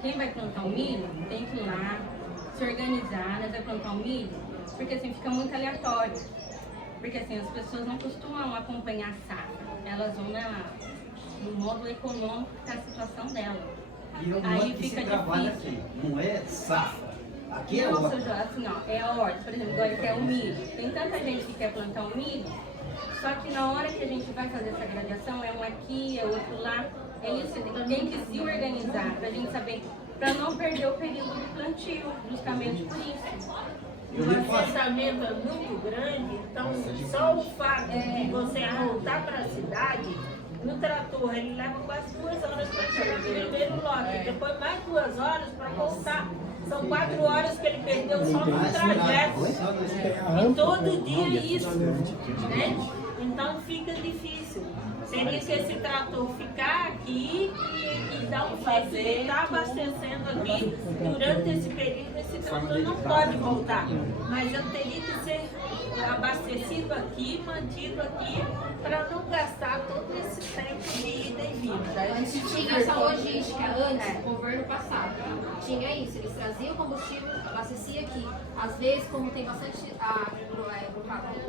quem vai plantar o milho tem que ir lá, se organizar, né, vai plantar o milho, porque assim fica muito aleatório. Porque assim, as pessoas não costumam acompanhar a safra, elas vão no modo econômico que está a situação dela. E o aí que fica se trabalha difícil. aqui, não é safra. Aqui é Não, horta. seu João, assim, ó, é a horta, por exemplo, agora que é o milho. Tem tanta gente que quer plantar o milho, só que na hora que a gente vai fazer essa gradação, é um aqui, é outro lá, é isso, tem que se organizar pra gente saber, pra não perder o período de plantio, justamente por isso. O assentamento é muito grande, então só o fato de você voltar para a cidade, no trator ele leva quase 2 horas para chegar no primeiro lote, depois mais 2 horas para voltar. São 4 horas que ele perdeu só no trajeto. E todo dia isso, né? Então fica difícil. Teria que esse trator ficar aqui e dar um jeito de estar abastecendo aqui durante esse período. Esse trator não pode voltar, mas eu teria que ser abastecido aqui, mantido aqui, para não gastar todo esse tempo de ida e vinda. A gente tinha essa logística antes, no governo passado. Tinha isso, eles traziam combustível, abastecia aqui. Às vezes, como tem bastante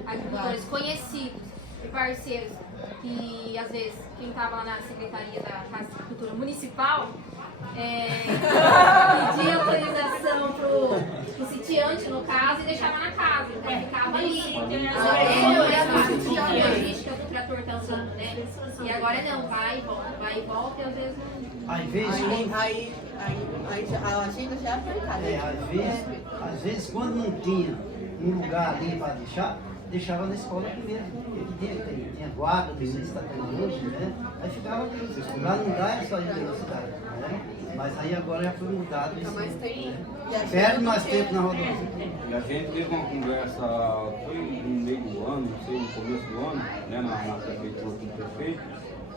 agricultores conhecidos e parceiros, que às vezes quem estava lá na Secretaria da Agricultura Municipal pedia autorização pro sitiante, no caso, e deixava na casa. Então ficava ali. Tinha a logística do trator tá usando, né? E agora não, vai e volta e às vezes não. Às vezes, Aí a agenda já é apertada. às vezes quando não tinha um lugar ali para deixava na escola aqui mesmo. Porque tinha guarda, não sei se está tendo hoje, né? Aí ficava aqui. Lá não dá, é só ir na cidade, né? Mas aí agora já foi mudado isso. Mais tempo. Perde mais tempo na rodovia. E a gente teve uma conversa, foi no meio do ano, não sei, no começo do ano, né, na prefeitura com o prefeito.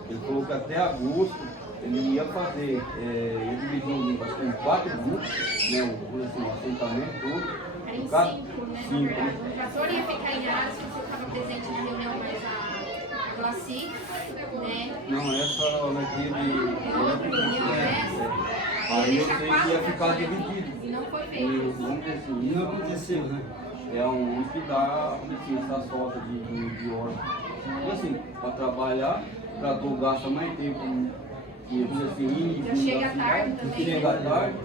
Ele falou que até agosto ele ia fazer, ele dividiu acho que em 4 grupos, né, o assentamento todo. Era em 5, né? 5, Na verdade. O trator ia ficar em Aras, você estava presente na reunião, mas a Glaci, né? Não, essa naquele. Aí eu sei que ia ficar dividido. E não foi E feito. vamos dizer assim, E não aconteceu, né? é um que dá assim, essa sorte de hora. E assim, para trabalhar, o trator gasta mais tempo que assim, Já chega à tarde também. chega à tarde,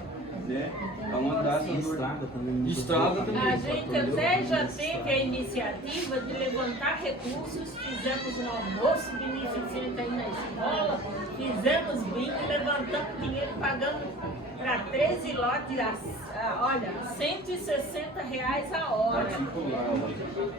né? Então dá essa estrada também. Estrada também. A gente até já teve a iniciativa de levantar recursos, fizemos um almoço beneficente aí na escola, fizemos bingo, levantamos dinheiro, pagando para 13 lotes, olha, R$160 a hora.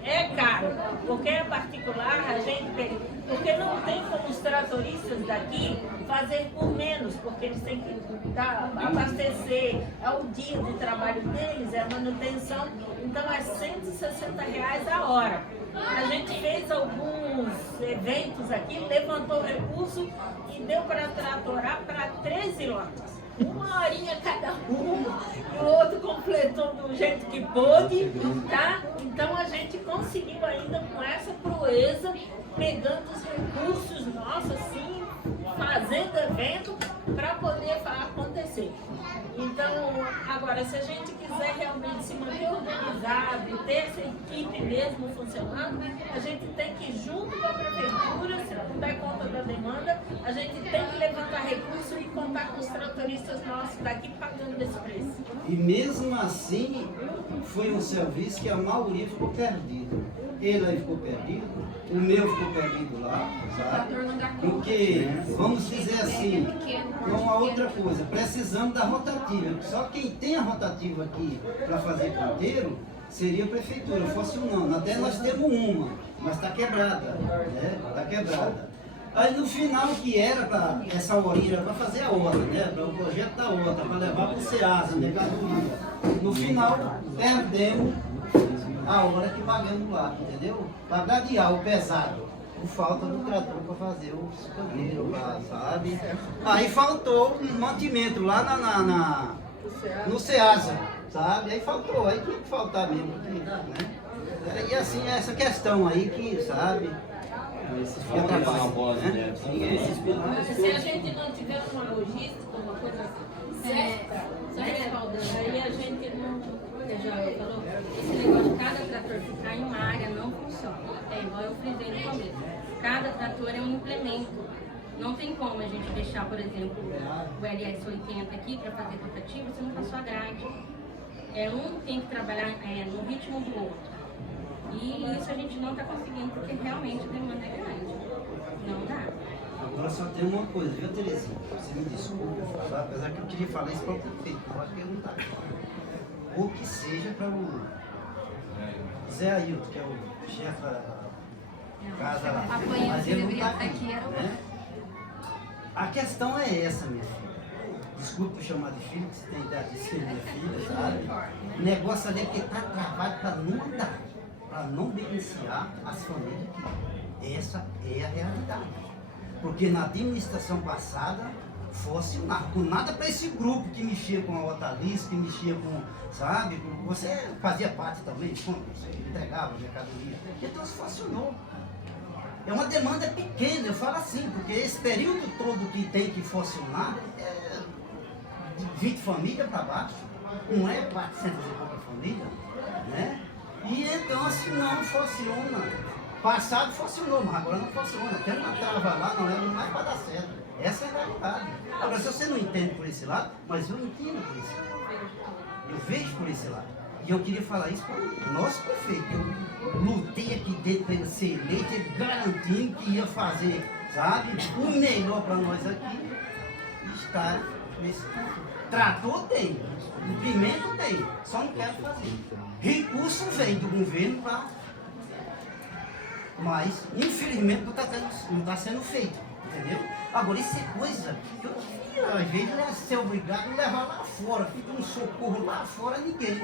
É caro, porque é particular, a gente porque não tem como os tratoristas daqui fazer por menos, porque eles têm que abastecer, é o dia de trabalho deles, é a manutenção, então é R$160 a hora. A gente fez alguns eventos aqui, levantou recurso e deu para tratorar para 13 lotes. 1 horinha cada um, e o outro completou do jeito que pôde, tá? Então a gente conseguiu ainda com essa proeza, pegando os recursos nossos, assim, fazendo evento para poder acontecer. Então, agora, se a gente quiser realmente se manter organizado e ter essa equipe mesmo funcionando, a gente tem que, junto com a prefeitura, se não der conta da demanda, a gente tem que levantar recursos e contar com os tratoristas nossos daqui pagando esse preço. E mesmo assim, foi um serviço que a maioria ficou perdido. Ele aí ficou perdido, o meu ficou perdido lá, sabe? Porque, vamos dizer assim, uma outra coisa, precisamos da rotativa. Só quem tem a rotativa aqui para fazer canteiro seria a prefeitura, fosse não. Até nós temos uma, mas está quebrada, né? Está quebrada. Aí no final que era para essa horinha, para fazer a horta, né? Para o projeto da horta, para levar para o SEASA, né? No final perdemos a hora que pagamos lá, entendeu? Para gradear o pesado, por falta do trator para fazer os canteiros lá, sabe? Aí faltou um mantimento lá no SEASA, sabe? Aí faltou, aí tinha que faltar mesmo, né? E assim, essa questão aí que, sabe? Que atrapalha, né? Se a gente não tiver uma logística, uma coisa assim, trator é um implemento. Não tem como a gente deixar, por exemplo, o LS80 aqui para fazer rotativa, você não passou a grade. Um tem que trabalhar no ritmo do outro. E isso a gente não está conseguindo porque realmente a demanda é grande. Não dá. Agora só tem uma coisa, viu, Terezinha? Você me desculpa falar, apesar que eu queria falar isso para o prefeito, eu acho que ele não está aqui. Ou que seja para o Zé Ailton, que é o chefe da casa lá. Apanhando, Mas ele não deveria está estar aqui, era o- né? A questão é essa, minha filha. Desculpa por chamar de filho, que você tem idade de ser minha filha, sabe? O negócio ali é que está travado para não andar, para não beneficiar as famílias aqui. Essa é a realidade. Porque na administração passada, fosse nada para esse grupo que mexia com a hortaliça, que mexia com, sabe? Você fazia parte também, você entregava a mercadoria. Então isso funcionou. É uma demanda pequena, eu falo assim, porque esse período todo que tem que funcionar é de 20 famílias para baixo, não é 400 e pouca família, né? E então assim não funciona. Passado funcionou, mas agora não funciona. Tem uma trava lá, não é para dar certo. Essa é a realidade. Agora, se você não entende por esse lado, mas eu entendo por esse lado. Eu vejo por esse lado. E eu queria falar isso para o nosso prefeito. Eu lutei aqui dentro para ele ser eleito, ele garantindo que ia fazer, sabe, o melhor para nós aqui. Está nesse. Trator tem, implemento tem, só não quero fazer. Recurso vem do governo para. Mas, infelizmente, não está sendo feito, entendeu? Agora, isso é coisa que eu queria, às vezes, ser obrigado a levar lá fora, fica um socorro lá fora, ninguém.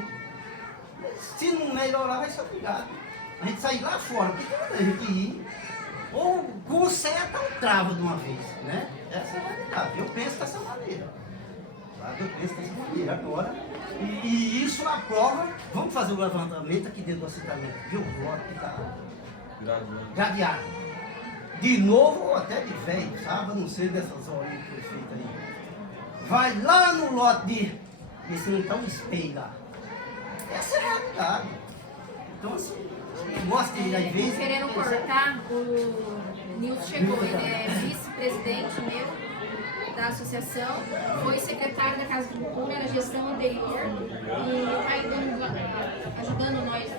Se não melhorar, vai ser obrigado. A gente sair lá fora, porque a gente ir, ou conserta ou trava de uma vez, né? Essa é a realidade, eu penso dessa maneira. Sabe? Eu penso dessa maneira agora. E isso aprova, vamos fazer o levantamento aqui dentro do assentamento, viu? O lote que está gradeado. De novo ou até de velho, sabe? Eu não sei dessas horas que foi feita aí. Vai lá no lote de. Esse não está um espelho lá. Essa é a realidade. Então assim, gosta de ir às vezes. Querendo cortar, o Nilson chegou, ele é vice-presidente meu da associação, foi secretário da Casa do Povo na gestão anterior e está ajudando nós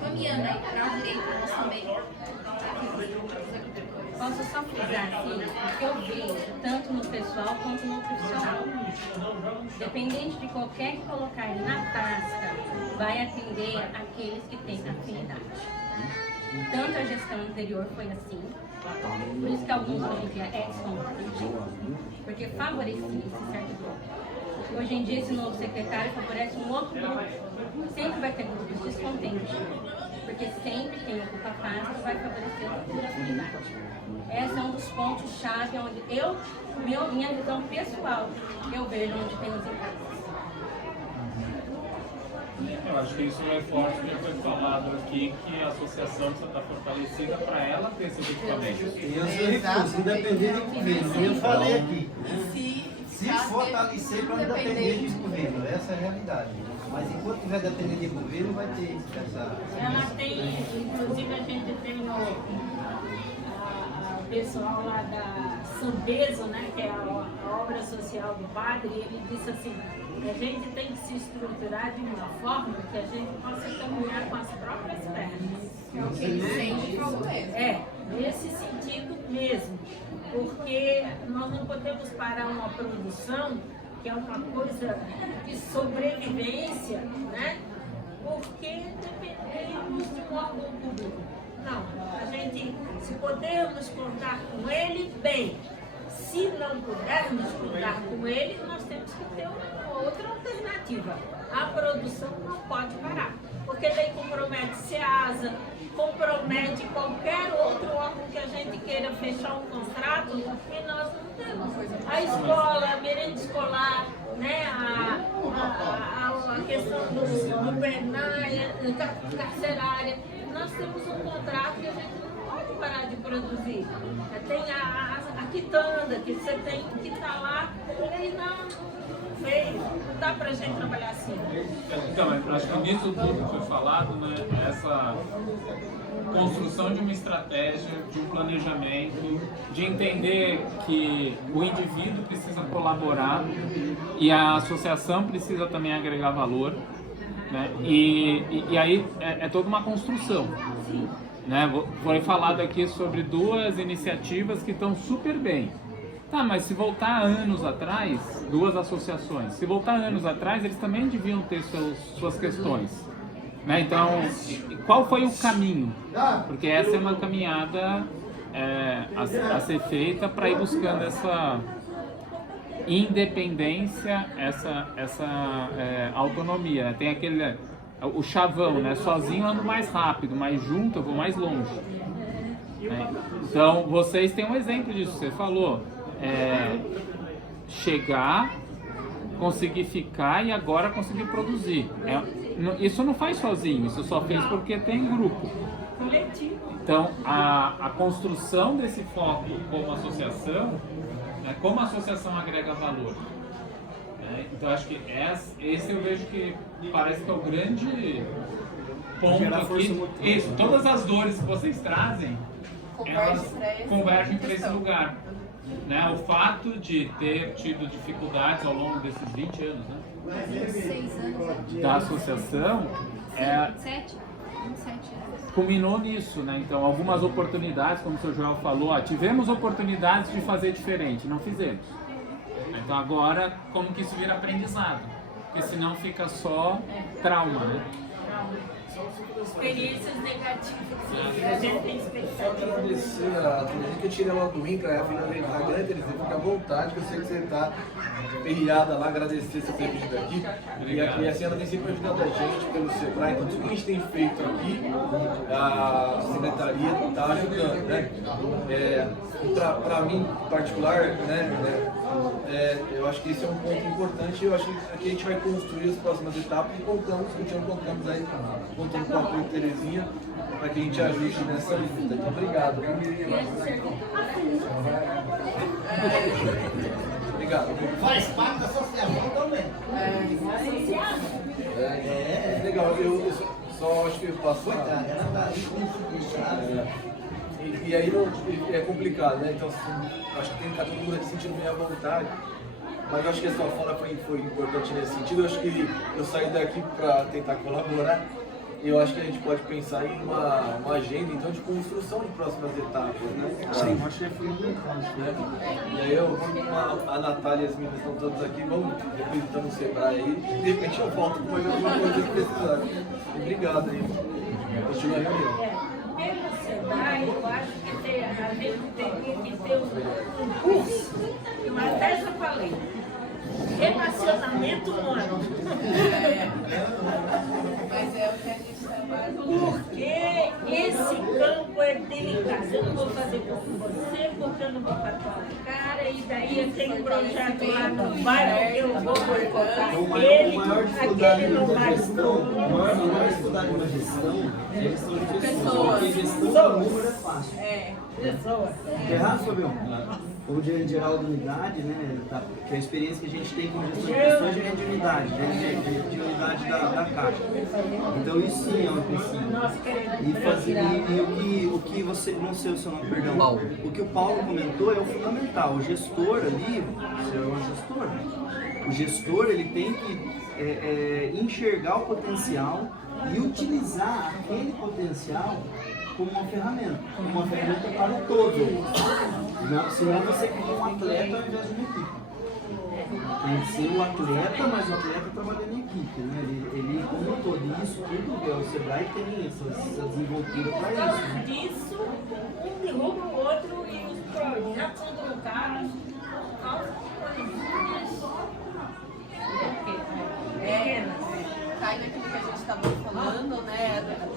caminhando aí para a direita, nós também. Posso só frisar aqui, porque eu vejo tanto no pessoal quanto no profissional. Dependente de qualquer que colocar ele na pasta, vai atender aqueles que têm afinidade. Tanto a gestão anterior foi assim, por isso que alguns hoje em dia são porque favorecia esse certo grupo. Hoje em dia esse novo secretário favorece um outro grupo. Sempre vai ter grupos descontentes, porque sempre quem ocupa a pasta vai favorecer a afinidade. Esse é um dos pontos-chave onde minha visão pessoal, eu vejo onde tem os encaixes. Eu acho que isso reforça o que foi falado aqui, que a associação precisa estar fortalecida para ela ter esses equipamentos. E eu sou recurso, independente do governo. Eu falei aqui. Se fortalecer para não depender de governo, essa é a realidade. Mas enquanto tiver dependendo de governo, vai ter essa. Ela tem, inclusive a gente tem o pessoal lá da Sandeso, né, que é a obra social do padre, e ele disse assim, a gente tem que se estruturar de uma forma que a gente possa caminhar com as próprias pernas. É o que ele sempre falou mesmo. É, nesse sentido mesmo, porque nós não podemos parar uma produção, que é uma coisa de sobrevivência, né? Porque dependemos de um órgão público. Não, a gente, se pudermos contar com ele, bem. Se não pudermos contar com ele, nós temos que ter uma outra alternativa. A produção não pode parar, porque daí compromete SEASA, compromete qualquer outro órgão que a gente queira fechar um contrato e nós não temos. A escola, a merenda escolar, né? a questão do penal, carcerária, nós temos um contrato que a gente não pode parar de produzir. Tem a quitanda, que você tem que estar lá, e não veio. dá pra gente trabalhar assim. Então, eu acho que nisso tudo que foi falado, né, essa construção de uma estratégia, de um planejamento, de entender que o indivíduo precisa colaborar e a associação precisa também agregar valor, né? E aí é toda uma construção. Né? Foi falado aqui sobre 2 iniciativas que estão super bem. Tá, mas se voltar anos atrás, 2 associações, se voltar anos atrás, eles também deviam ter suas questões. Né? Então, qual foi o caminho? Porque essa é uma caminhada a ser feita para ir buscando essa independência, essa autonomia. Tem o chavão, né? Sozinho eu ando mais rápido, mas junto eu vou mais longe. Né? Então, vocês têm um exemplo disso, você falou. Chegar, conseguir ficar e agora conseguir produzir. Isso não faz sozinho, isso só fez porque tem grupo. Coletivo. Então, a construção desse foco como associação, né, como a associação agrega valor. Né? Então, acho que esse eu vejo que parece que é o grande ponto aqui. Isso, todas as dores que vocês trazem, elas convergem para esse lugar. Né? O fato de ter tido dificuldades ao longo desses 20 anos, né? 6 anos. Da associação, 7 anos. culminou nisso, né? Então, algumas oportunidades, como o seu Joel falou, tivemos oportunidades de fazer diferente, não fizemos. Então, agora, como que isso vira aprendizado? Porque senão fica só trauma, né? Experiências negativas. A gente tem Só expectativa. agradecer a turma que eu tirei logo do INCRA, a Fernanda Instagram, Teresa, fica à vontade, que eu sei que você está perreada lá, agradecer você ter vindo aqui. E assim, ela tem sempre ajudado a gente pelo Sebrae, então tudo que a gente tem feito aqui, a secretaria está ajudando, né? Para mim, em particular, né, eu acho que esse é um ponto importante. Eu acho que aqui a gente vai construir as próximas etapas e contamos aí, contando com a apoio de Terezinha, para que a gente ajuste nessa luta. Então, obrigado. Obrigado. Faz parte da associação também. Legal, eu só acho que eu passo. Coitada, ela tá ali com E aí é complicado, né? Então, assim, acho que tem que estar todo mundo sentindo bem à vontade. Mas eu acho que a sua fala foi importante nesse sentido. Eu acho que eu saí daqui para tentar colaborar. E eu acho que a gente pode pensar em uma agenda, então, de construção de próximas etapas, né? Sim, uma chefia do caso, né? E aí a Natália e as meninas estão todas aqui, vamos representando o Sebrae aí. De repente eu volto com mais alguma coisa que precisar. Obrigado aí. Continua a reunião. Pelo Sebrae, eu acho que a gente teria que ter um curso, eu até já falei, relacionamento humano. Mas é o que a gente trabalha. Porque esse campo é delicado. Eu não vou fazer com você, porque eu não vou para tua cara, e daí eu tenho um projeto lá no bairro, eu vou boicotar ele, aquele não vai. A maior dificuldade da gestão é gestão de pessoas. Porque gestão de número é fácil. Pessoa. Errado, Fabião? O geral de unidade, né? Que é a experiência que a gente tem com gestão de pessoas é de unidade, de unidade da caixa. Então isso sim é um empecilho. E o que você, não sei o seu nome, perdão, o que o Paulo comentou é o fundamental. O gestor ali, você é um gestor, né? O gestor ele tem que enxergar o potencial e utilizar aquele potencial como uma ferramenta para o todo. Senão você cria um atleta ao invés de uma equipe. Tem que ser um atleta, mas o atleta trabalhando em equipe, né? Ele como um todo. E isso tudo, o Sebrae tem essa desenvoltura para Por isso. causa Né? disso, um derruba o outro e os projetos são colocados por causa de coisinhas pequenas. Cai naquilo que a gente estava falando, né?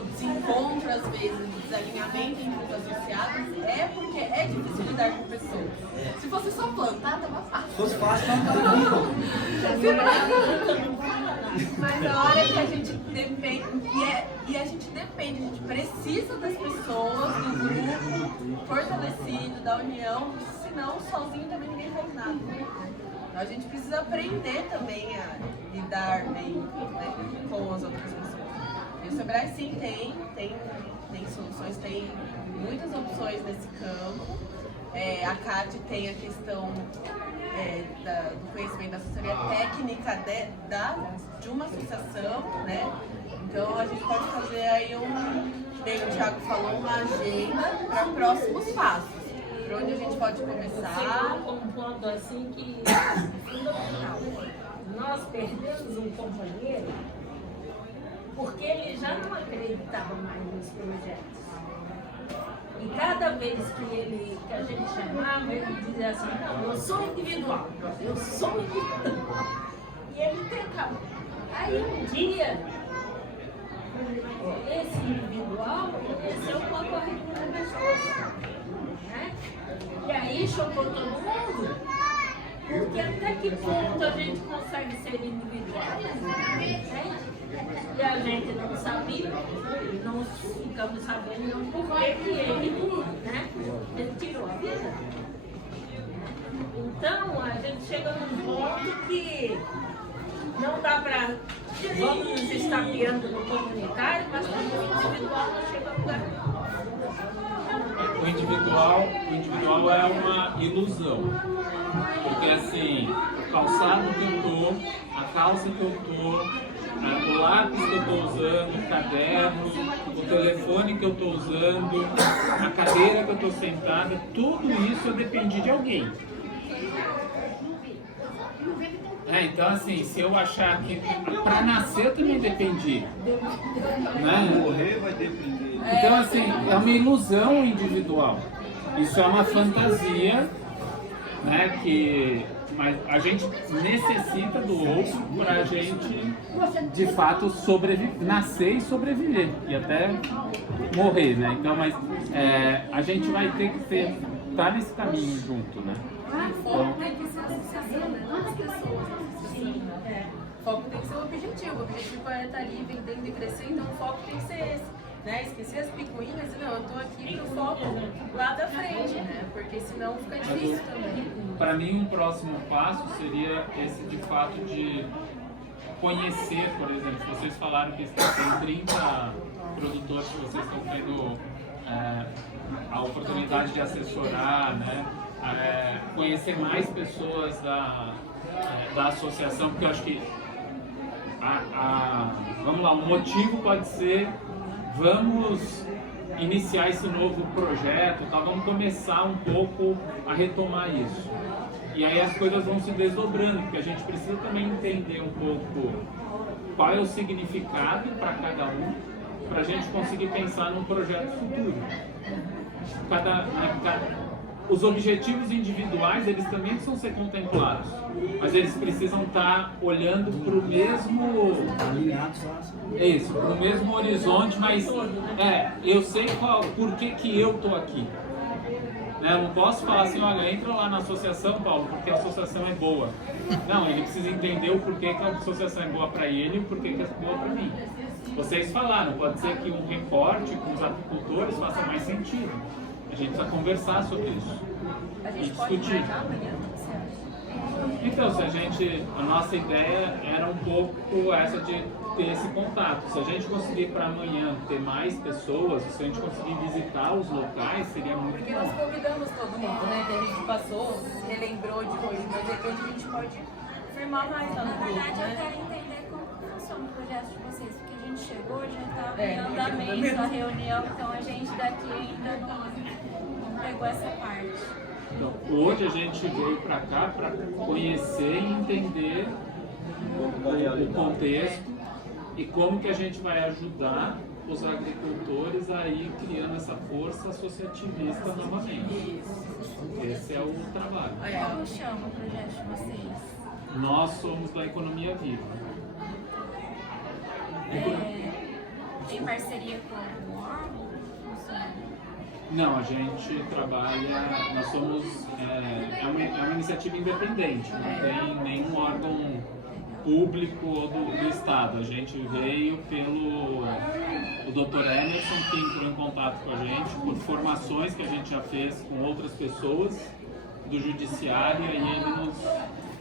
O desencontro, às vezes, o desalinhamento entre os associados é porque é difícil lidar com pessoas. Se fosse só plantar, tava fácil. Se fosse fácil, não. Mas na hora que a gente depende, e a gente precisa das pessoas, do grupo fortalecido, da união, senão sozinho também ninguém faz nada. Então a gente precisa aprender também a lidar bem, né, com as outras pessoas. E o Sebrae sim tem soluções, tem muitas opções nesse campo. A CAD tem a questão do conhecimento da assessoria técnica de uma associação, né? Então a gente pode fazer aí bem o Thiago falou, uma agenda para próximos passos. Por onde a gente pode começar? Um ponto assim que nós perdemos um companheiro porque ele já não acreditava mais nos projetos. E cada vez que a gente chamava, ele dizia assim, não, eu sou individual, eu sou individual. E ele tentava. Aí um dia, esse individual desceu com a corrida das pessoas. Né? E aí chocou todo mundo, porque até que ponto a gente consegue ser individual? Né? E a gente não sabia, não ficamos sabendo não por que ele tirou a vida. Então a gente chega num ponto que não dá para. Vamos nos estapeando no comunitário, mas também o individual não chega a lugar. O individual é uma ilusão. Porque assim, o calçado que eu tô, a calça que eu tô, o lápis que eu estou usando, o caderno, o telefone que eu estou usando, a cadeira que eu estou sentada, tudo isso eu dependi de alguém. Então assim, se eu achar que para nascer eu também dependi, né? Morrer vai depender. Então assim, é uma ilusão individual. Isso é uma fantasia, né? Mas a gente necessita do outro para a gente, de fato, nascer e sobreviver, e até morrer, né? Então, mas a gente vai ter que estar nesse caminho junto, né? O foco tem que ser a associação, né? Não as pessoas. Sim. O foco tem que ser o objetivo. O objetivo é estar ali vendendo e crescer, então o foco tem que ser esse. Né? Esquecer as picuinhas e não, eu tô aqui pro foco lá da frente, né? Porque senão fica difícil também. Para mim, um próximo passo seria esse de fato de conhecer, por exemplo, se vocês falaram que tem 30 produtores que vocês estão tendo a oportunidade de assessorar, né? Conhecer mais pessoas da associação, porque eu acho que vamos lá, um motivo pode ser vamos iniciar esse novo projeto, tá? Vamos começar um pouco a retomar isso. E aí as coisas vão se desdobrando, porque a gente precisa também entender um pouco qual é o significado para cada um, para a gente conseguir pensar num projeto futuro. Os objetivos individuais, eles também precisam ser contemplados, mas eles precisam estar olhando para o mesmo... para o mesmo horizonte, mas eu sei por que eu estou aqui. Né? Eu não posso falar assim, olha, entra lá na associação, Paulo, porque a associação é boa. Não, ele precisa entender o porquê que a associação é boa para ele e o porquê que é boa para mim. Vocês falaram, pode ser que um recorte com os apicultores faça mais sentido. A gente precisa conversar sobre isso. A gente pode marcar amanhã, o que você acha? Então, a nossa ideia era um pouco essa de ter esse contato. Se a gente conseguir para amanhã ter mais pessoas, se a gente conseguir visitar os locais, seria muito Porque bom. nós convidamos todo mundo, né? Que a gente passou, relembrou de coisas, mas de repente a gente pode firmar mais lá no Na grupo, verdade, eu né? quero entender como funciona o projeto de vocês, porque a gente chegou, já estava É, em andamento a reunião, então a gente daqui ainda não pegou essa parte. Então, hoje a gente veio para cá para conhecer e entender o contexto e como que a gente vai ajudar os agricultores a ir criando essa força associativista novamente. Esse é o trabalho. Como chama o projeto de vocês? Nós somos da Economia Viva. Tem parceria com o órgão? Como funciona? Não, a gente trabalha, nós somos, é uma iniciativa independente, não tem nenhum órgão público ou do Estado. A gente veio pelo o Dr. Emerson, que entrou em contato com a gente, por formações que a gente já fez com outras pessoas do judiciário, e ele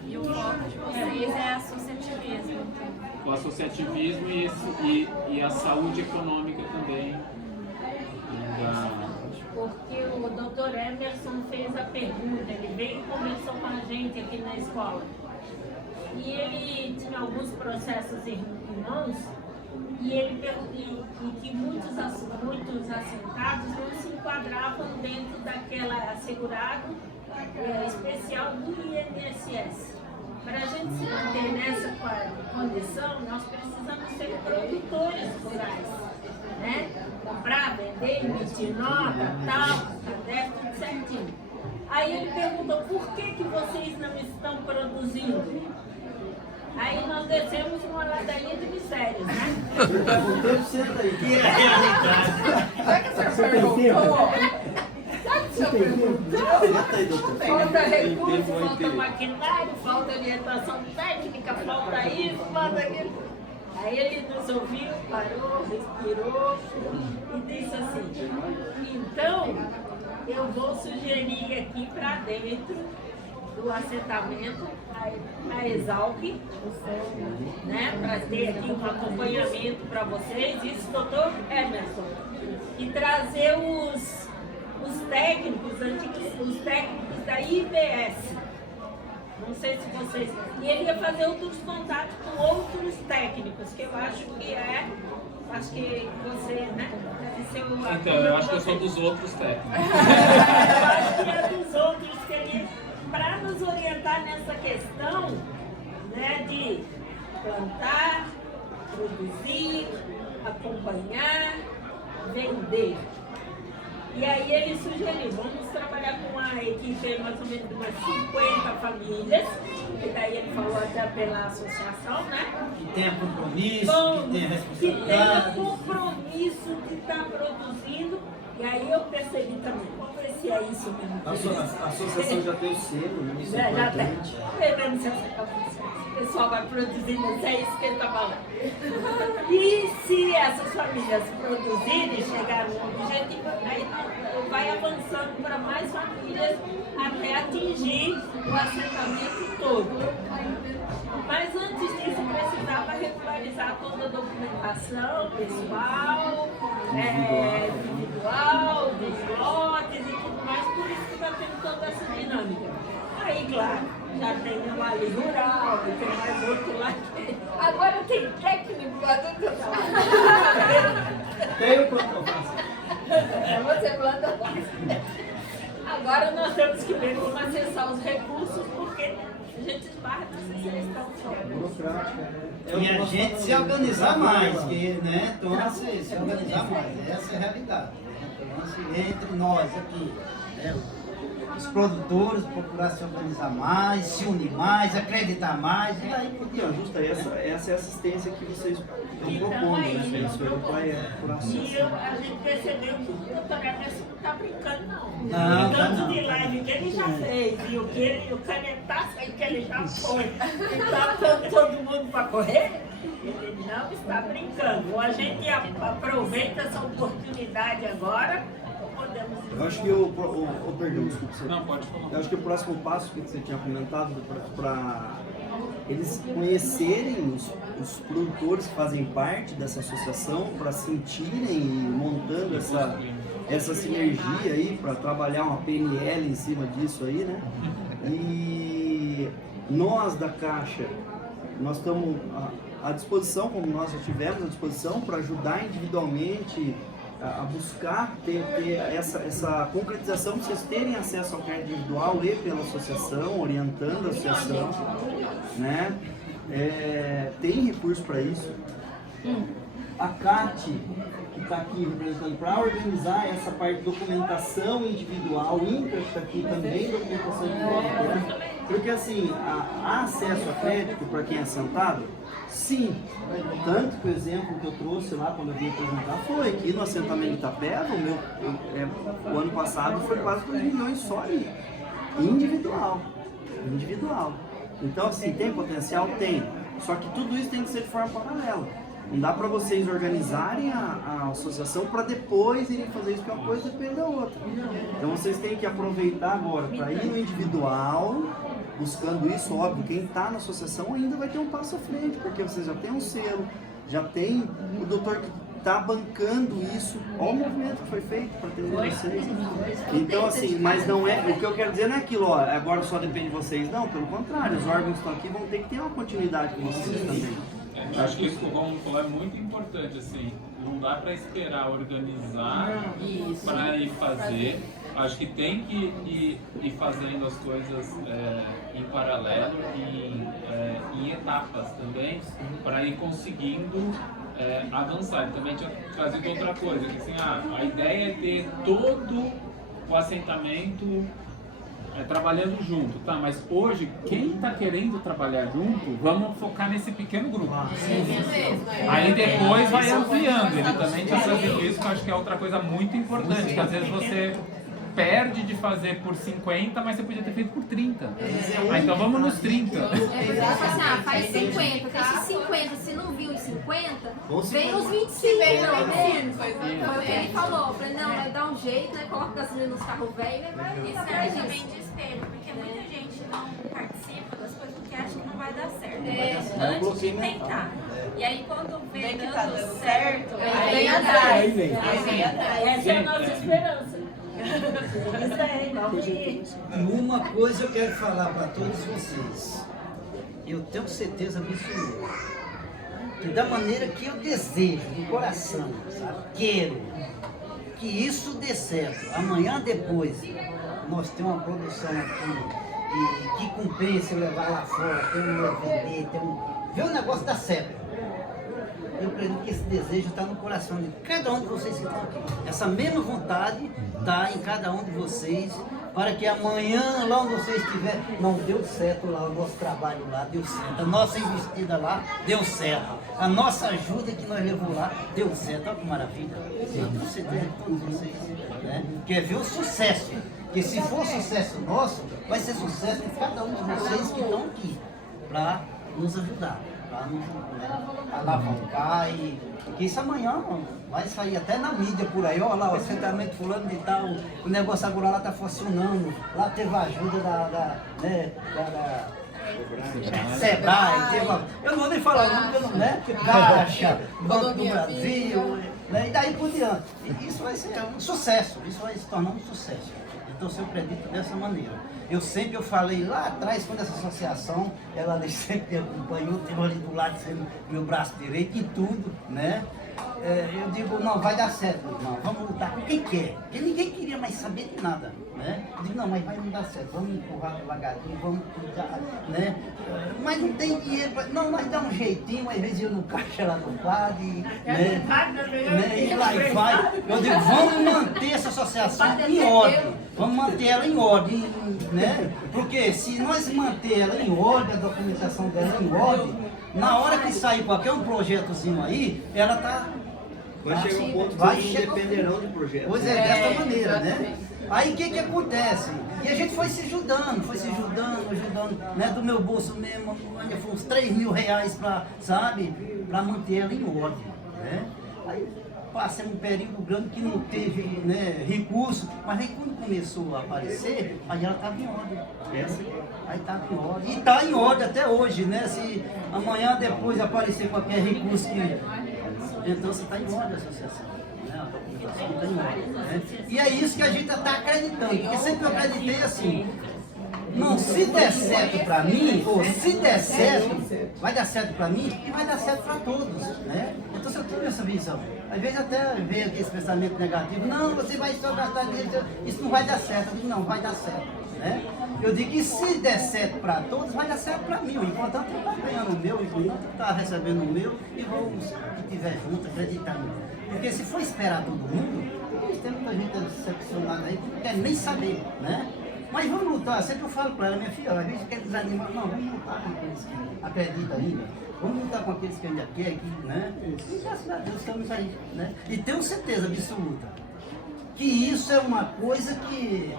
E o foco de vocês é associativismo. O associativismo e a saúde econômica também. Porque o Dr. Emerson fez a pergunta, ele veio e conversou com a gente aqui na escola. E ele tinha alguns processos em mãos e ele perguntou que muitos assentados não se enquadravam dentro daquela assegurado especial do INSS. Para a gente se manter nessa condição, nós precisamos ser produtores rurais, né? Comprar, vender, emitir nota, tal, cadê, tudo certinho. Aí ele perguntou, por que vocês não estão produzindo? Aí nós descemos uma ladainha de mistérios, né? Que é a realidade. Já que a senhora perguntou, Falta recurso, falta maquinário, falta orientação técnica, falta isso, falta aquilo. Aí ele nos ouviu, parou, respirou e disse assim, então eu vou sugerir aqui para dentro do assentamento a Exalc, né, para ter aqui um acompanhamento para vocês, isso, doutor Emerson, e trazer os técnicos antigos, os técnicos da IBS. Não sei se vocês... E ele ia fazer outros contatos com outros técnicos, que eu acho que acho que você, né? Deve ser o... Então, eu acho que eu sou dos outros técnicos. Eu acho que é dos outros que ele... Para nos orientar nessa questão, né, de plantar, produzir, acompanhar, vender. E aí ele sugeriu, vamos trabalhar com uma equipe mais ou menos de umas 50 famílias, que daí ele falou até pela associação, né? Que tenha compromisso, Bom, que tenha que tenha responsabilidade. compromisso de estar produzindo. E aí eu percebi também, vamos ver se é isso mesmo. A associação já tem o selo, né? Isso é Já tem. importante. Lembrando se o pessoal vai produzir, mas é isso que ele está falando. E se essas famílias produzirem, chegar no objetivo, aí vai avançando para mais famílias até atingir o assentamento todo. Mas antes disso precisava regularizar toda a documentação pessoal, individual, dos lotes e tudo mais, por isso que está tendo toda essa dinâmica. Aí, claro, já tem um ali rural, e tem mais outro lá que... Agora tem técnico lá do Tem o quanto eu faço. Você planta. Agora nós temos que ver como acessar os recursos, porque a gente esbarra nessa seleção só. E a gente se organizar mais, que, né? Torna-se se organizar mais. Essa é a realidade. Né? Torna-se entre nós aqui, né? Os produtores procurar se organizar mais, se unir mais, acreditar mais, e aí por diante. Justa, essa é a assistência que vocês estão propondo, né? Isso é por E associação. a gente percebeu que o doutor Emerson não está brincando, não. Não, O tanto não. de live que ele já fez e o canetaço aí que ele já foi, e está todo mundo para correr, ele não está brincando. Ou a gente aproveita essa oportunidade agora, ou podemos... Eu acho que perdão, desculpa você. Não, pode falar. Eu acho que o próximo passo que você tinha comentado para eles conhecerem os produtores que fazem parte dessa associação, para sentirem e montando essa sinergia aí, para trabalhar uma PNL em cima disso aí, né? E nós da Caixa, nós estamos à disposição, como nós já tivemos à disposição, para ajudar individualmente a buscar ter essa concretização, para vocês terem acesso ao crédito individual e pela associação, orientando a associação, né? Tem recurso para isso. A CAT, que está aqui representando, para organizar essa parte de documentação individual, o INCRA que está aqui também, documentação individual, né? Porque assim, há acesso a crédito para quem é assentado? Sim, tanto que o exemplo que eu trouxe lá quando eu vim apresentar foi que no assentamento de Itapeva, o ano passado foi quase 2 milhões só individual. Então assim, tem potencial? Tem, só que tudo isso tem que ser de forma paralela. Não dá para vocês organizarem a associação para depois irem fazer isso, porque uma coisa depende da outra. Então vocês têm que aproveitar agora para ir no individual, buscando isso, óbvio, quem está na associação ainda vai ter um passo à frente, porque você já tem um selo, já tem o doutor que está bancando isso. Olha o movimento que foi feito para atender vocês. Então, assim, mas não é, o que eu quero dizer não é aquilo, ó, agora só depende de vocês, não, pelo contrário, os órgãos que estão aqui vão ter que ter uma continuidade com vocês também. Acho que isso que o Romulo falou é muito importante, assim, não dá para esperar organizar para ir fazer. Acho que tem que ir fazendo as coisas em paralelo e em etapas também, para ir conseguindo avançar. Ele também tinha trazido outra coisa, que assim, a ideia é ter todo o assentamento trabalhando junto, tá? Mas hoje, quem está querendo trabalhar junto, vamos focar nesse pequeno grupo. Aí depois vai ampliando. Ele também tinha trazido isso, que eu acho que é outra coisa muito importante, que às vezes você perde de fazer por 50, mas você podia ter feito por 30. Então vamos nos 30. Faz 50, deixa 50, se não viu os 50, vem os 25, pelo menos. Foi o que ele falou. Eu falei, não, vai dar um jeito, né? Coloca gasolina nos carros velhos e vai Isso serve também de espelho, porque muita gente não participa das coisas porque acha que não vai dar certo. Antes de tentar. E aí quando vem que tá dando dando certo, aí vem atrás. Aí vem atrás. Essa é a nossa esperança. Uma coisa eu quero falar para todos vocês. Eu tenho certeza absoluta que da maneira que eu desejo, do coração, sabe? Quero que isso dê certo. Amanhã depois nós temos uma produção aqui e que compensa eu levar lá fora, ter um vender, ver o negócio dar certo. Eu acredito que esse desejo está no coração de cada um de vocês que estão aqui. Essa mesma vontade está em cada um de vocês, para que amanhã, lá onde você estiver, não deu certo lá, o nosso trabalho lá deu certo, a nossa investida lá deu certo, a nossa ajuda que nós levamos lá deu certo. Olha que maravilha. Eu tenho certeza de todos vocês, né? Quer ver o sucesso, porque se for sucesso nosso, vai ser sucesso de cada um de vocês que estão aqui, para nos ajudar. Alavancar e que isso amanhã vai sair até na mídia por aí, olha lá, o assentamento fulano de tal, o negócio agora lá está funcionando, lá teve a ajuda da Sebrae, teve eu não vou nem falar o nome, né? Caixa, Banco do Brasil, né? E daí por diante. E isso vai ser um sucesso, isso vai se tornar um sucesso. Então eu acredito dessa maneira. Eu falei lá atrás, quando essa associação, ela sempre acompanhou, teve ali do lado, sendo meu braço direito e tudo, né? Eu digo, não, vai dar certo, irmão, vamos lutar com quem quer, porque ninguém queria mais saber de nada, né? Eu digo, não, mas vai não dar certo, vamos empurrar devagarinho, vamos cuidar, né? Mas não tem dinheiro, não, nós dá um jeitinho, às vezes eu no caixa lá no padre, né? E lá e vai. Eu digo, vamos manter essa associação em ordem, vamos manter ela em ordem, né? Porque se nós manter ela em ordem, a documentação dela em ordem, na hora que sair qualquer um projetozinho aí, ela tá... Vai chegar um ponto que vocês não dependerão de projeto. Pois é, dessa maneira, né? Aí o que acontece? E a gente foi se ajudando, né? Do meu bolso mesmo, ainda foi uns 3 mil reais para, sabe? Para manter ela em ordem, né? Aí passei um período grande que não teve, né, recurso, mas aí quando começou a aparecer, aí ela estava em ordem. Aí estava em ordem. E está em ordem até hoje, né? Se amanhã depois aparecer qualquer recurso que... Então você está em ordem a associação. Né? A documentação está em ordem. Né? E é isso que a gente está acreditando, porque sempre eu acreditei assim. Não, se der certo para mim, ou se der certo, vai dar certo para mim e vai dar certo para todos, né? Então se eu tenho essa visão, às vezes até vem aqui esse pensamento negativo, não, você vai só gastar dinheiro, isso não vai dar certo. Eu digo, não, vai dar certo, né? Eu digo que se der certo para todos, vai dar certo para mim. O importante é estar ganhando o meu, o importante é estar recebendo o meu e vamos, que estiver junto, acreditar no meu. Porque se for esperar todo mundo, tem muita gente decepcionada aí que não quer nem saber, né? Mas vamos lutar, sempre eu falo para ela, minha filha, às vezes quer desanimar, não, vamos lutar com aqueles que acreditam ainda, vamos lutar com aqueles que ainda querem, né? E graças a Deus estamos aí, né? E tenho certeza absoluta que isso é uma coisa que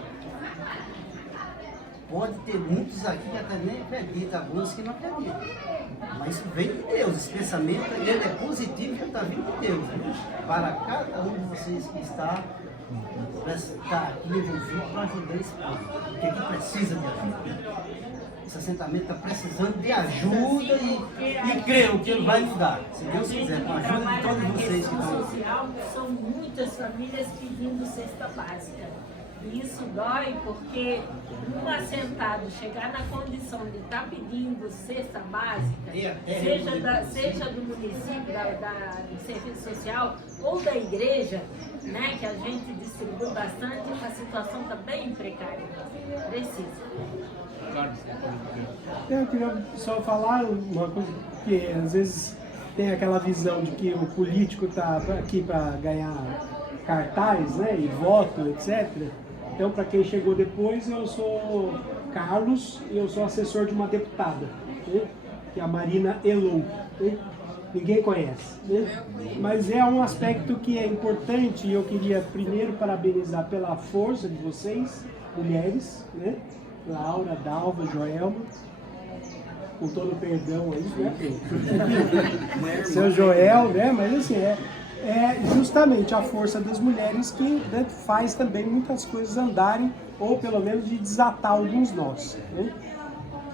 pode ter muitos aqui que até nem acreditam, alguns que não acreditam. Mas isso vem de Deus, esse pensamento ele é positivo e está vindo de Deus, né? Para cada um de vocês que está aqui envolvido para ajudar esse povo, porque aqui precisa de ajuda. esse assentamento está precisando de ajuda e creio que ele vai mudar, se Deus quiser, com a ajuda de todos vocês que estão. Social, são muitas famílias pedindo cesta básica. E isso dói porque um assentado chegar na condição de estar pedindo cesta básica, seja do município, do serviço social ou da igreja, né, que a gente distribui bastante, a situação está bem precária. Precisa. Eu queria só falar uma coisa, que às vezes tem aquela visão de que o político está aqui para ganhar cartaz, né, e voto, etc. Então, para quem chegou depois, eu sou Carlos e eu sou assessor de uma deputada, né, que é a Marina Elon. Né? Ninguém conhece, né? Mas é um aspecto que é importante e eu queria primeiro parabenizar pela força de vocês, mulheres, né? Laura, Dalva, Joelma, com todo o perdão aí, né? Seu Joel, né? Mas assim, é justamente a força das mulheres que, né, faz também muitas coisas andarem, ou pelo menos de desatar alguns nós, né?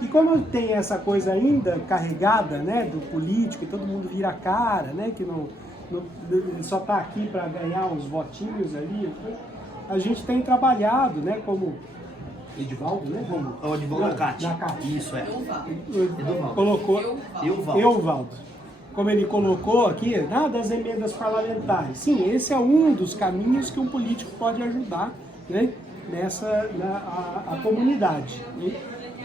E como tem essa coisa ainda carregada, né, do político, e todo mundo vira a cara, né, que não só está aqui para ganhar uns votinhos ali, a gente tem trabalhado, né, como Edivaldo, né? Como? O Edivaldo Nacati. Isso, é. Colocou Euvaldo. Como ele colocou aqui, das emendas parlamentares. Sim, esse é um dos caminhos que um político pode ajudar, né, a comunidade. Né?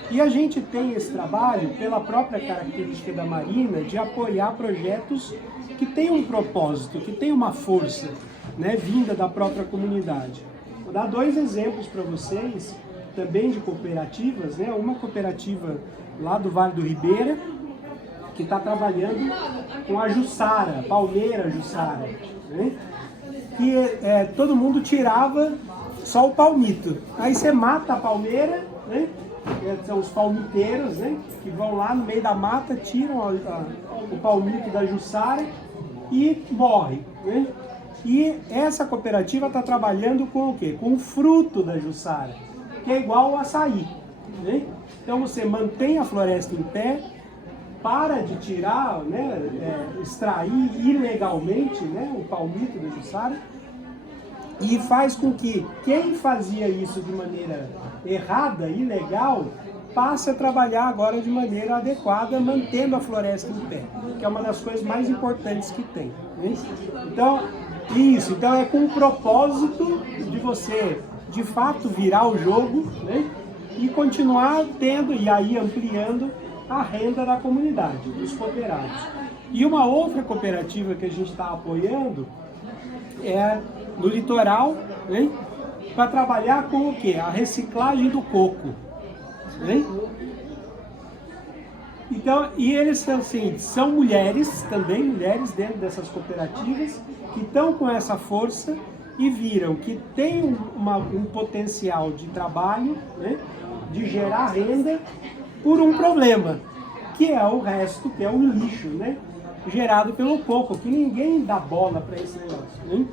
E a gente tem esse trabalho, pela própria característica da Marina, de apoiar projetos que têm um propósito, que têm uma força, né, vinda da própria comunidade. Vou dar 2 exemplos para vocês, também de cooperativas, né? Uma cooperativa lá do Vale do Ribeira, que está trabalhando com a Jussara, palmeira Jussara, né? Que todo mundo tirava só o palmito. Aí você mata a palmeira, né? São os palmiteiros, né, que vão lá no meio da mata, tiram o palmito da Jussara e morre. Né? E essa cooperativa está trabalhando com o quê? Com o fruto da Jussara, que é igual ao açaí. Né? Então você mantém a floresta em pé, para de tirar, né, extrair ilegalmente, né, o palmito da Jussara, e faz com que quem fazia isso de maneira errada, ilegal, passe a trabalhar agora de maneira adequada, mantendo a floresta em pé, que é uma das coisas mais importantes que tem. Né? Então, então é com o propósito de você, de fato, virar o jogo, né? E continuar tendo, e aí ampliando a renda da comunidade, dos cooperados. E uma outra cooperativa que a gente está apoiando é no litoral, né, para trabalhar com o quê? A reciclagem do coco. Né? Então, e eles assim, são mulheres, também mulheres dentro dessas cooperativas, que estão com essa força e viram que tem um potencial de trabalho, né, de gerar renda por um problema, que é o resto, que é o lixo, né, gerado pelo coco, que ninguém dá bola para esse negócio. Né?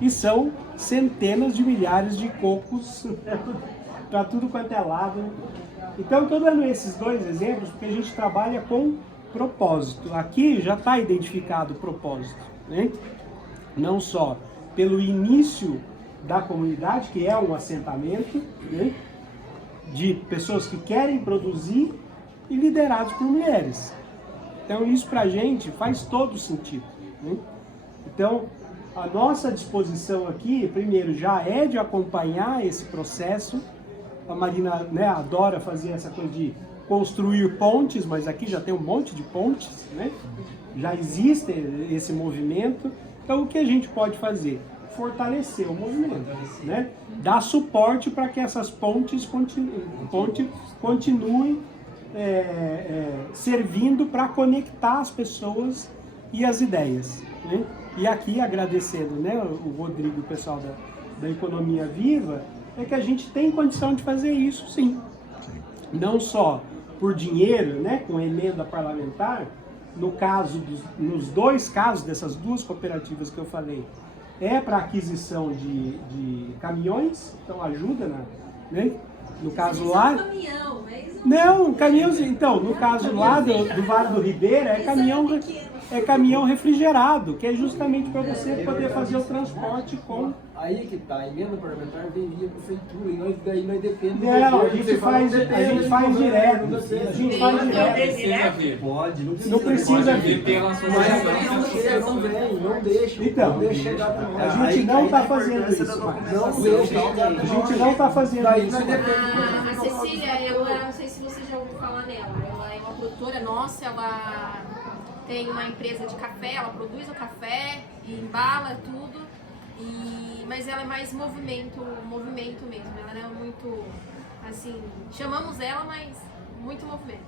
E são centenas de milhares de cocos para tudo quanto é lado. Então, estou dando esses 2 exemplos porque a gente trabalha com propósito. Aqui já está identificado o propósito, né? Não só pelo início da comunidade, que é um assentamento, né, de pessoas que querem produzir e liderados por mulheres. Então, isso para a gente faz todo sentido. Né? Então, a nossa disposição aqui, primeiro, já é de acompanhar esse processo. A Marina, né, adora fazer essa coisa de construir pontes, mas aqui já tem um monte de pontes, né? Já existe esse movimento. Então, o que a gente pode fazer? Fortalecer o movimento, né? Dar suporte para que essas pontes continuem servindo para conectar as pessoas e as ideias. Né? E aqui, agradecendo, né, o Rodrigo e o pessoal da Economia Viva, é que a gente tem condição de fazer isso, sim. Não só por dinheiro, né, com emenda parlamentar, nos 2 casos dessas 2 cooperativas que eu falei, é para aquisição de caminhões, então ajuda, né? No caso Isso lá... é um caminhão, é isso? Não, caminhãozinho. Então, no caso lá do Vale do Ribeira, é caminhão refrigerado, que é justamente para você poder fazer o transporte com... Aí que tá, a emenda parlamentar vem via prefeitura, e nós daí nós dependemos do Não, a governo. gente faz direto. A gente faz direto. Pode, Não precisa vir. Pela associação. Não vem, não deixa. Então, não deixa chegar pra nós. A gente não está fazendo isso. Não deixa chegar pra nós. A gente não está fazendo Daí isso. nós dependemos. A Cecília, eu não sei se você já ouviu falar nela. Ela é uma produtora nossa, ela tem uma empresa de café, ela produz o café e embala tudo. Mas ela é mais movimento mesmo. Ela não é muito, assim, chamamos ela, mas muito movimento.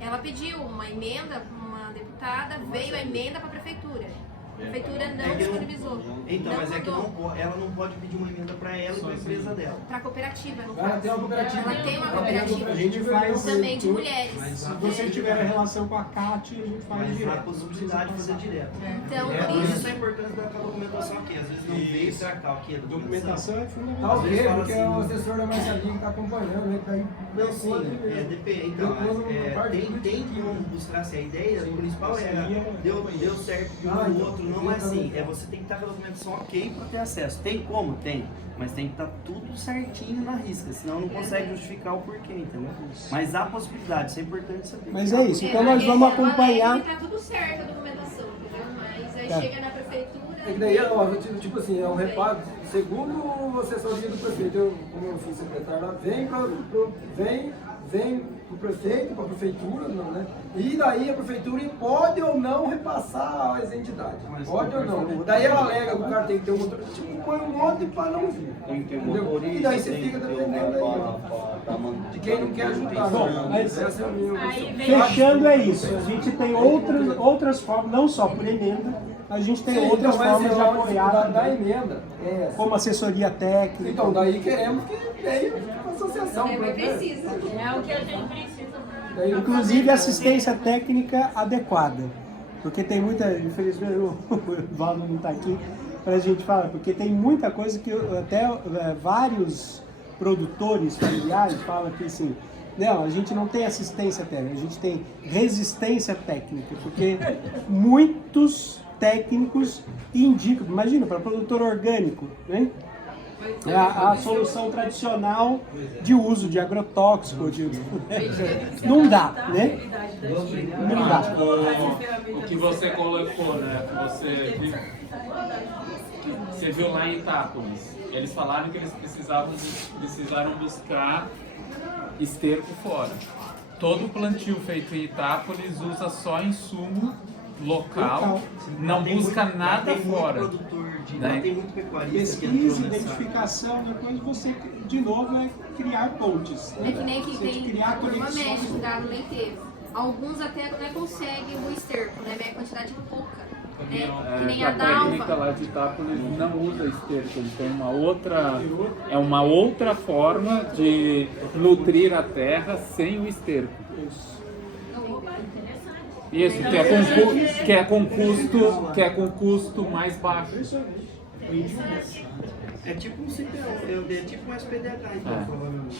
Ela pediu uma emenda, uma deputada, veio a emenda para a prefeitura. A prefeitura não disponibilizou. Então, não mas é que mandou. ela não pode pedir uma emenda para ela e para a empresa dela. Para a cooperativa, no Ela caso. tem uma cooperativa. Ela tem uma cooperativa A gente faz também de mulheres. Se você tiver relação com a CAT, a gente faz Mas há a direto. possibilidade de fazer direto. Então, Por por isso isso. a importância daquela documentação aqui. Às vezes não veio pra cá, aqui a documentação. Documentação é fundamental. Talvez, Fala porque assim, é o assessor da Marcelinha que está acompanhando, né? Que daí Não, sim, depende. Então, tem como buscar assim, a ideia principal era deu certo de um ou outro, não é assim. Você tem que estar com a documentação ok para ter acesso. Tem como? Tem. Mas tem que estar tudo certinho na risca, senão não consegue justificar o porquê, entendeu? Mas há possibilidade, isso é importante saber. Mas é isso, então nós vamos acompanhar. Tá tudo certo a documentação, entendeu? Mas aí Tá. chega na prefeitura. É que daí, ó, tipo assim, é um reparo, segundo a assessoria do prefeito, eu, como eu fui secretário lá, vem pro prefeito, pra prefeitura, não, né? E daí a prefeitura pode ou não repassar as entidades. Pode ou não. Daí ela alega que o cara tem que ter um motorista, tipo, põe um monte para não vir. Tem que ter Entendeu? motorista, E daí você tem fica que ter dependendo aí, ó, de quem não quer ajudar. Bom, né? mas- Essa é a minha Aí vem Fechando é isso. A gente tem outras formas, não só por emenda, a gente tem Sim, outras então, mas formas de a apoiar dificuldade da também, emenda é essa. como assessoria técnica. Então, daí queremos que venha a associação. É, mas precisa. É o que a gente precisa. Daí, Inclusive assistência técnica adequada. Porque tem muita, infelizmente o Valdo não está aqui para a gente falar, porque tem muita coisa que até vários produtores familiares falam que assim, não, a gente não tem assistência técnica, a gente tem resistência técnica, porque muitos técnicos indicam, imagina, para produtor orgânico, né? A solução tradicional de uso de agrotóxico, não dá, né? Não dá. O que você colocou, né? Você viu lá em Itápolis. Eles falaram que eles precisaram buscar esterco fora. Todo plantio feito em Itápolis usa só insumo local, não busca nada fora. Né? Tem muito pecuarista Pesquisa, identificação, depois você, de novo, é criar pontes. É que nem que Você tem criar a turma conexões. média de gado leiteiro. Alguns até não conseguem o esterco, né? Mas a quantidade é pouca. Que nem a A técnica Dalva. lá de Itápolis não usa esterco, ele tem uma outra forma de nutrir a terra sem o esterco. Isso, que é com custo mais baixo. É tipo um CPO, é tipo um SPDH, então, provavelmente.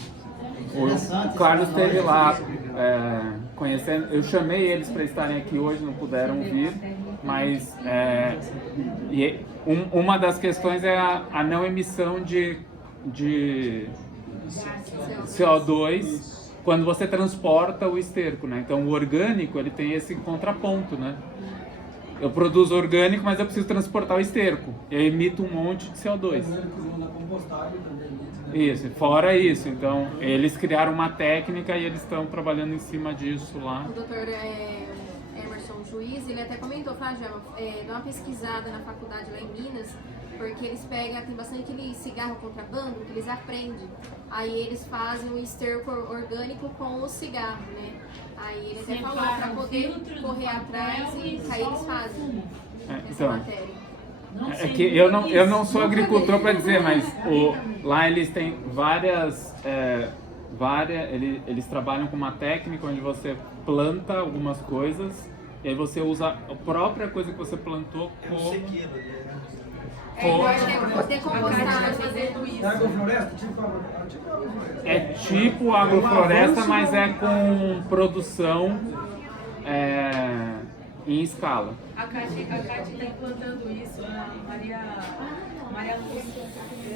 O Carlos esteve lá conhecendo, eu chamei eles para estarem aqui hoje, não puderam vir, mas uma das questões é a não emissão de CO2 quando você transporta o esterco, né? Então o orgânico ele tem esse contraponto, né? Eu produzo orgânico, mas eu preciso transportar o esterco. Eu emito um monte de CO2. Isso, fora isso. Então, eles criaram uma técnica e eles estão trabalhando em cima disso lá. O doutor Emerson Juiz, ele até comentou, Jama, dá uma pesquisada na faculdade lá em Minas, porque eles pegam, tem bastante aquele cigarro contrabando que eles aprendem. Aí eles fazem o esterco orgânico com o cigarro, né? Aí ele até falou para poder correr atrás e aí eles fazem essa matéria. É que eu não sou agricultor para dizer, mas lá eles têm eles trabalham com uma técnica onde você planta algumas coisas e aí você usa a própria coisa que você plantou como... Eu acho que é decompostar. fazendo isso. Agrofloresta? É tipo agrofloresta, mas é com produção em escala. A Cátia está implantando isso, a Maria Lúcia.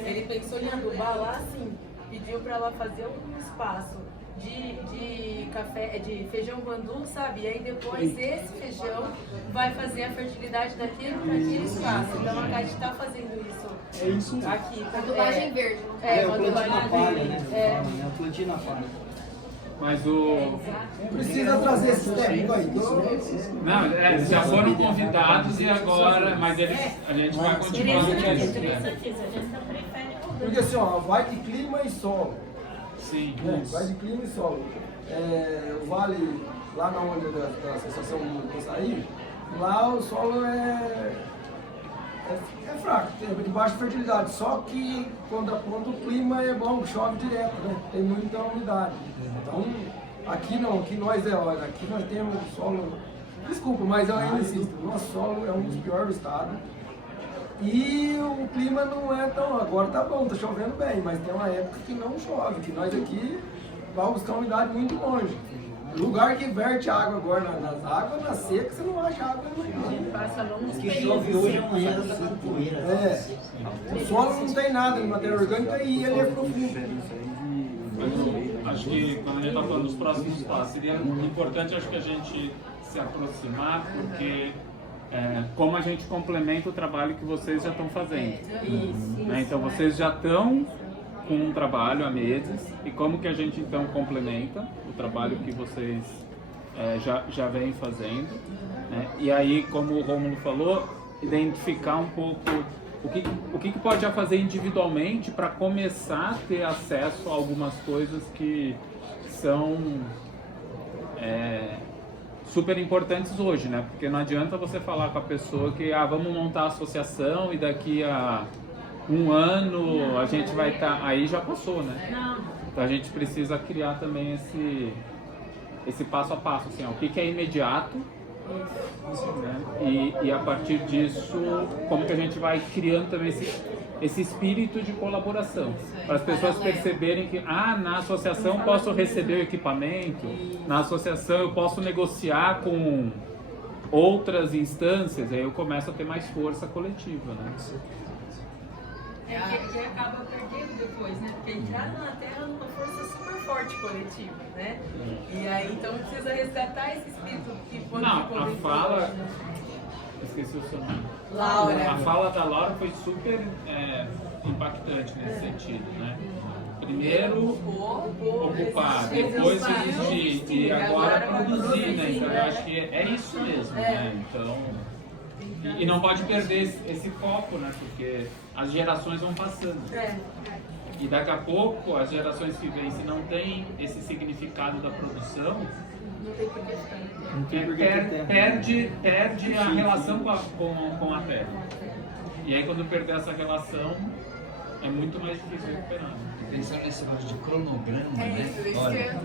Ele pensou em adubar lá assim, pediu para ela fazer um espaço de café, de feijão guandu, sabe? E aí depois esse feijão vai fazer a fertilidade naquele espaço. Então a Cátia está fazendo isso. É isso mesmo. Aqui. Adubagem verde. É, uma o plantio na adubagem palha, verde. né? É o plantio na palha. Mas o... Precisa trazer esses técnicos aí. Não, já foram convidados e agora, mas a gente vai continuar nisso, né? Interessantíssimo, a gente não prefere mudar. Porque assim, ó, vai de clima e solo. Sim. Vai de clima e solo. O vale, lá na onde da associação do Açaí, lá o solo é fraco, tem de baixa fertilidade. Só que quando o clima é bom, chove direto, né? Tem muita umidade. Então, aqui não, aqui nós olha, aqui nós temos solo. Desculpa, mas eu ainda insisto, o nosso solo é um dos piores do estado. E o clima não é tão. Agora tá bom, tá chovendo bem, mas tem uma época que não chove, que nós aqui vamos buscar umidade muito longe. Lugar que verte água agora nas águas, na seca, você não acha água nenhuma. Passa longos Que chove hoje, amanhã está com poeira. O solo não tem nada de matéria orgânica e ele é profundo. Acho que quando a gente está falando dos próximos passos, seria importante acho que a gente se aproximar, porque como a gente complementa o trabalho que vocês já estão fazendo. Né? Então vocês já estão com um trabalho há meses, e como que a gente então complementa o trabalho que vocês já vêm fazendo, né? E aí, como o Rômulo falou, identificar um pouco o que pode já fazer individualmente para começar a ter acesso a algumas coisas que são super importantes hoje, né? Porque não adianta você falar com a pessoa que vamos montar a associação e daqui a um ano a gente vai estar... Aí já passou, né? Não. Então a gente precisa criar também esse passo a passo, assim, o que é imediato, né? E a partir disso, como que a gente vai criando também esse espírito de colaboração, para as pessoas perceberem que na associação eu posso receber o equipamento, na associação eu posso negociar com outras instâncias, aí eu começo a ter mais força coletiva, né? Que acaba perdendo depois, né? Porque entrar na Terra numa força super forte coletiva, né? E aí então precisa resgatar esse espírito que pode a fala... Esqueci o seu nome. Laura. A fala da Laura foi super impactante nesse sentido, né? Primeiro ocupar, depois existir e agora produzir, né? Então eu acho que é isso mesmo, né? Então... E não pode perder esse foco, né? Porque as gerações vão passando. E daqui a pouco, as gerações que vêm, se não tem esse significado da produção, perde a relação com a terra. E aí, quando perder essa relação, é muito mais difícil recuperar. Pensando nesse negócio de cronograma, né? Olha,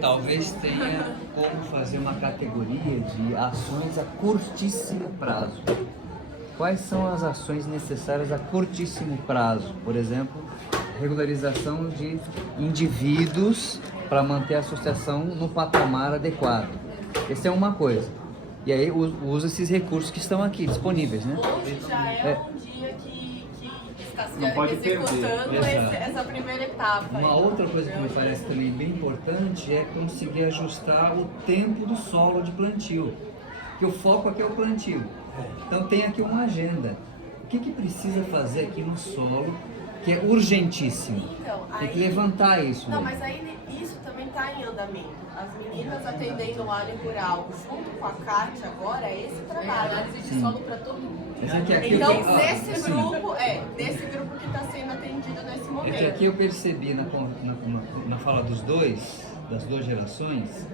talvez tenha como fazer uma categoria de ações a curtíssimo prazo. Quais são as ações necessárias a curtíssimo prazo? Por exemplo, regularização de indivíduos para manter a associação no patamar adequado. Essa é uma coisa. E aí usa esses recursos que estão aqui disponíveis, né? Hoje já é um dia que está se não pode executando essa primeira etapa. Uma outra coisa que me parece também bem importante é conseguir ajustar o tempo do solo de plantio. Porque o foco aqui é o plantio. Então tem aqui uma agenda. O que precisa fazer aqui no solo que é urgentíssimo? Então, tem que levantar isso. Não, mas aí isso também está em andamento. As meninas atendendo o área rural junto com a Cátia agora é esse trabalho, análise de solo para todo mundo. Então, nesse grupo que está sendo atendido nesse momento. É que aqui eu percebi na fala das duas gerações,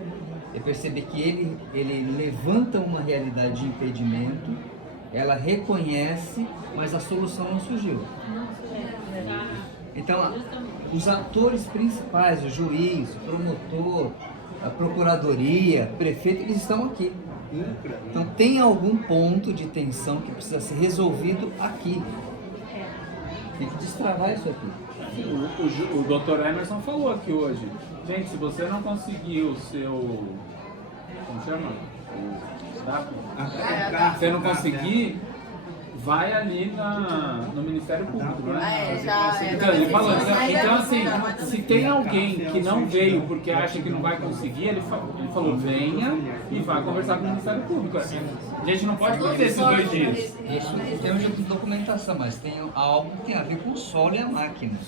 eu percebi que ele levanta uma realidade de impedimento, ela reconhece, mas a solução não surgiu. Então, os atores principais, o juiz, o promotor, a procuradoria, o prefeito, eles estão aqui. Então tem algum ponto de tensão que precisa ser resolvido aqui. Tem que destravar isso aqui. O Dr. Emerson falou aqui hoje. Gente, se você não conseguir o seu... Como chama? Se você não conseguir, vai ali no Ministério Público, né? Então, ele falou, então assim, se tem alguém que não veio porque acha que não vai conseguir, ele falou, venha e vai conversar com o Ministério Público. A gente não pode fazer esses 2 dias. Isso em termos de documentação, mas tem algo que tem a ver com o solo e a máquina.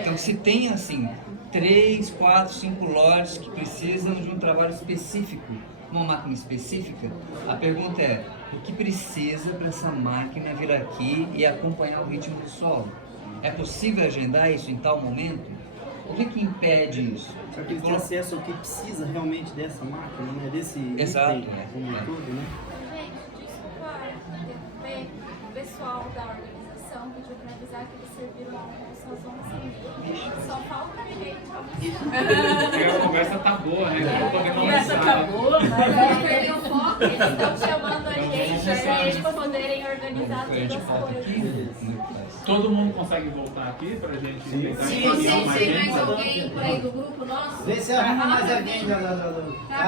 Então, se tem assim, 3, 4, 5 lotes que precisam de um trabalho específico, uma máquina específica, a pergunta é, o que precisa para essa máquina vir aqui e acompanhar o ritmo do solo? É possível agendar isso em tal momento? O que impede isso? Só que ele tem acesso ao que precisa realmente dessa máquina, né? Desse Exato, como todo, né? Gente, desculpa interromper, o pessoal da organização pediu para avisar que eles serviram almoço às 11h30. Só falta gente almoçar. A conversa tá boa, né? A conversa tá boa, mas Vamos perder o foco, eles estão chamando a gente para eles poderem organizar todas as coisas. Todo mundo consegue voltar aqui pra gente tentar Se encaminhar vocês mais têm gente? mais alguém por aí do grupo nosso, Vê se arruma mais alguém.